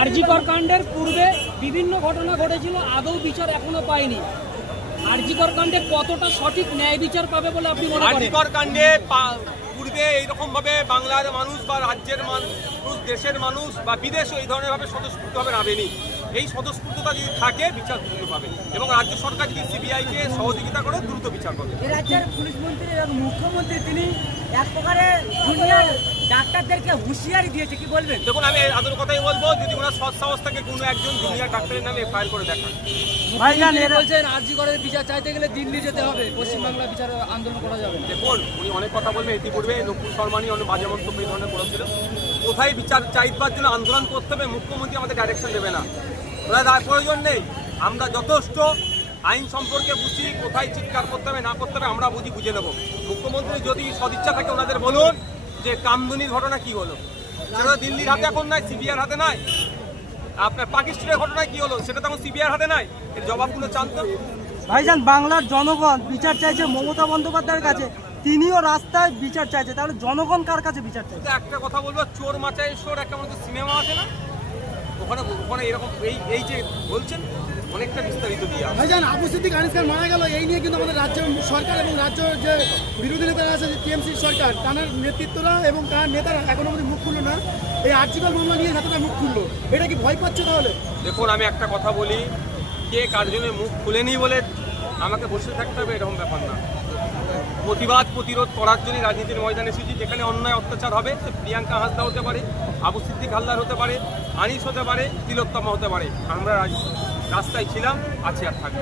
আরজিকর কাণ্ডের পূর্বে বিভিন্ন ঘটনা ঘটেছিল আদৌ বিচার এখনও পায়নি আরজিকর কাণ্ডে কতটা সঠিক ন্যায় বিচার পাবে বলে আপনি মনে করেন? আর্থিকর কাণ্ডে পূর্বে এইরকম ভাবে বাংলার মানুষ বা রাজ্যের মানুষ দেশের মানুষ বা বিদেশও এই ধরনের ভাবে স্বতঃস্ফূর্তভাবে নামেনি এই স্বতঃস্ফূর্ততা যদি থাকে বিচার দ্রুত পাবে এবং রাজ্য সরকার যদি সিবিআইকে সহযোগিতা করে দ্রুত বিচার এ রাজ্যের পুলিশ মন্ত্রী এবং মুখ্যমন্ত্রী তিনি এক প্রকারে জুনিয়র ডাক্তারদেরকে হুঁশিয়ারি দিয়েছে কি বলবেন? দেখুন আমি আদর কথাই বলব যদি ওনার সৎ সাহস থেকে কোনো একজন জুনিয়র ডাক্তারের নামে ফাইল করে দেখান। ভাইজান এর বলছেন আরজিকরের বিচার চাইতে গেলে দিল্লি যেতে হবে পশ্চিমবাংলা বিচার আন্দোলন করা যাবে। দেখুন উনি অনেক কথা বলবেন ইতিপূর্বে নকুল শর্মানি অনেক বাজে মন্তব্য এই ধরনের করেছিল কোথায় বিচার চাইবার জন্য আন্দোলন করতে হবে মুখ্যমন্ত্রী আমাদের ডাইরেকশন দেবে না। ওনার প্রয়োজন নেই। আমরা যথেষ্ট আইন সম্পর্কে বুঝি কোথায় চিৎকার করতে হবে না করতে হবে আমরা বুঝি বুঝে নেব। মুখ্যমন্ত্রী যদি সদিচ্ছা থাকে ওনাদের বলুন যে কামদুনির ঘটনা কি হলো। সেটা দিল্লির হাতে এখন নাই সিবিআর হাতে নাই। আপনার পাকিস্তানের ঘটনা কি হলো সেটা তো এখন সিবিআর হাতে নাই। এর জবাবগুলো চান তো ভাইজান বাংলার জনগণ বিচার চাইছে মমতা বন্দ্যোপাধ্যায়ের কাছে তিনিও রাস্তায় বিচার চাইছে তাহলে জনগণ কার কাছে বিচার চাইছে? একটা কথা বলব চোর মাচাই চোর একটা মতো সিনেমা আছে না? ওখানে ওখানে এরকম এই এই যে বলছেন অনেকটা বিস্তারিত। ভাইজান, আবু সিদ্দিক, আনিস খান মারা গেল। এই নিয়ে কিন্তু আমাদের রাজ্য সরকার এবং রাজ্য যে বিরোধী নেতারা আছে টিএমসি সরকার, তাদের নেতৃত্বরা এবং তার নেতারা এখনও অবধি মুখ খুললো না। এই আর্জিকাল মামলা নিয়ে নেতারা মুখ খুললো, এটা কি ভয় পাচ্ছে তাহলে? দেখুন, আমি একটা কথা বলি, কে কার জন্য মুখ খুলেনি বলে আমাকে বসে থাকতে হবে এরকম ব্যাপার না। প্রতিবাদ, প্রতিরোধ করার জন্যই রাজনীতির ময়দানে এসেছি, যেখানে অন্যায় অত্যাচার হবে, সে প্রিয়াঙ্কা হাসদা হতে পারে, আবু সিদ্দিক হালদার হতে পারে, আনিস হতে পারে, তিলোত্তমা হতে পারে। আমরা রাজ- রাস্তায় ছিলাম আছি আর থাকব।